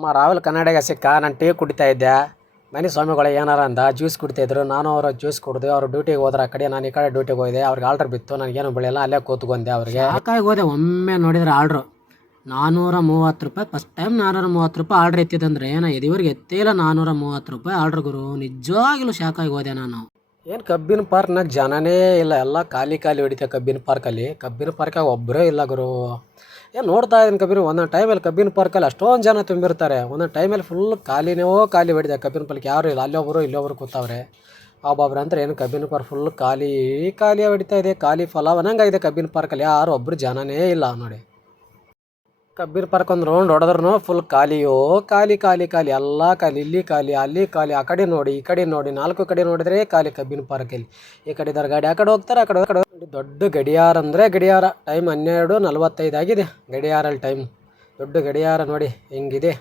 ನಮ್ಮ ರಾಹುಲ್ ಕನ್ನಡಿಗ ಸಿಕ್ಕ. ನಾನು ಟೀ ಕುಡಿತಾ ಇದ್ದೆ. ಮನೆ ಸ್ವಾಮಿಗಳು ಏನಾರ ಅಂದ ಜ್ಯೂಸ್ ಕುಡಿತಾಯಿದ್ರು. ನಾನು ಅವರು ಜ್ಯೂಸ್ ಕುಡಿದು ಅವ್ರು ಡ್ಯೂಟಿಗೆ ಹೋದ್ರೆ ಆ ಕಡೆ, ನಾನು ಈ ಕಡೆ ಡ್ಯೂಟಿಗೆ ಹೋದೆ. ಅವ್ರಿಗೆ ಆರ್ಡ್ರ್ ಬಿತ್ತು, ನನಗೇನು ಬೆಳೆಯಲ್ಲ, ಅಲ್ಲೇ ಕೂತ್ಕೊಂಡೆ. ಅವ್ರಿಗೆ ಸಾಕಾಗಿ ಹೋದೆ. ಒಮ್ಮೆ ನೋಡಿದ್ರೆ ಆರ್ಡ್ರು ₹430. ಫಸ್ಟ್ ಟೈಮ್ ₹430 ಆರ್ಡ್ರ್ ಎತ್ತಿದಂದ್ರೆ ಏನೋ ಇದುವರೆಗೆ ಎತ್ತೇ ಇಲ್ಲ. ₹430 ಆರ್ಡ್ರ್ ಗುರು. ನಿಜವಾಗ್ಲೂ ಶಾಕಾಗಿ ಹೋದೆ ನಾನು. ಏನು ಕಬ್ಬಿನ ಪಾರ್ಕ್ನಾಗ ಜನನೇ ಇಲ್ಲ, ಎಲ್ಲ ಖಾಲಿ ಹೊಡಿತೆ ಕಬ್ಬಿನ ಪಾರ್ಕಲ್ಲಿ. ಕಬ್ಬಿನ ಪಾರ್ಕಾಗ ಒಬ್ಬರೇ ಇಲ್ಲ ಗುರು. ಏನು ನೋಡ್ತಾ ಇದ್ದೀನಿ ಕಬ್ಬಿನ. ಒಂದೊಂದು ಟೈಮಲ್ಲಿ ಕಬ್ಬಿನ ಪಾರ್ಕಲ್ಲಿ ಅಷ್ಟೊಂದು ಜನ ತುಂಬಿರ್ತಾರೆ. ಒಂದೊಂದು ಟೈಮಲ್ಲಿ ಫುಲ್ ಖಾಲಿ ಹೊಡಿದೆ ಕಬ್ಬಿನ ಪಾರ್ಕ್. ಯಾರು ಇಲ್ಲ, ಅಲ್ಲೊಬ್ಬರು ಇಲ್ಲೊಬ್ಬರು ಕೂತವ್ರೆ. ಒಬ್ಬೊಬ್ರು ಅಂದ್ರೆ ಏನು ಕಬ್ಬಿನ ಪಾರ್ಕ್ ಫುಲ್ ಖಾಲಿ ಹೊಡಿತಾ ಇದೆ. ಖಾಲಿ ಫಲಾವನಂಗಾಗಿದೆ ಕಬ್ಬಿನ ಪಾರ್ಕಲ್ಲಿ. ಯಾರು ಒಬ್ಬರು ಜನನೇ ಇಲ್ಲ ನೋಡಿ. ಕಬ್ಬಿನ ಪಾರ್ಕ್ ಒಂದು ರೌಂಡ್ ಹೊಡೆದ್ರೂ ಫುಲ್ ಖಾಲಿ. ಎಲ್ಲ ಖಾಲಿ. ಇಲ್ಲಿ ಖಾಲಿ, ಅಲ್ಲಿ ಖಾಲಿ. ಆ ಕಡೆ ನೋಡಿ, ಈ ಕಡೆ ನೋಡಿ, 4 ಕಡೆ ನೋಡಿದ್ರೆ ಖಾಲಿ ಕಬ್ಬಿನ ಪಾರ್ಕಲ್ಲಿ. ಈ ಕಡೆ ಇದ್ದಾರೆ ಗಾಡಿ, ಆ ಕಡೆ ಹೋಗ್ತಾರೆ, ಆ ಕಡೆ ದೊಡ್ಡ ಗಡಿಯಾರ ಅಂದರೆ ಗಡಿಯಾರ. ಟೈಮ್ 12:45 ಆಗಿದೆ. ಗಡಿಯಾರಲ್ಲಿ ಟೈಮ್ ದೊಡ್ಡ ಗಡಿಯಾರ ನೋಡಿ ಹೆಂಗಿದೆ.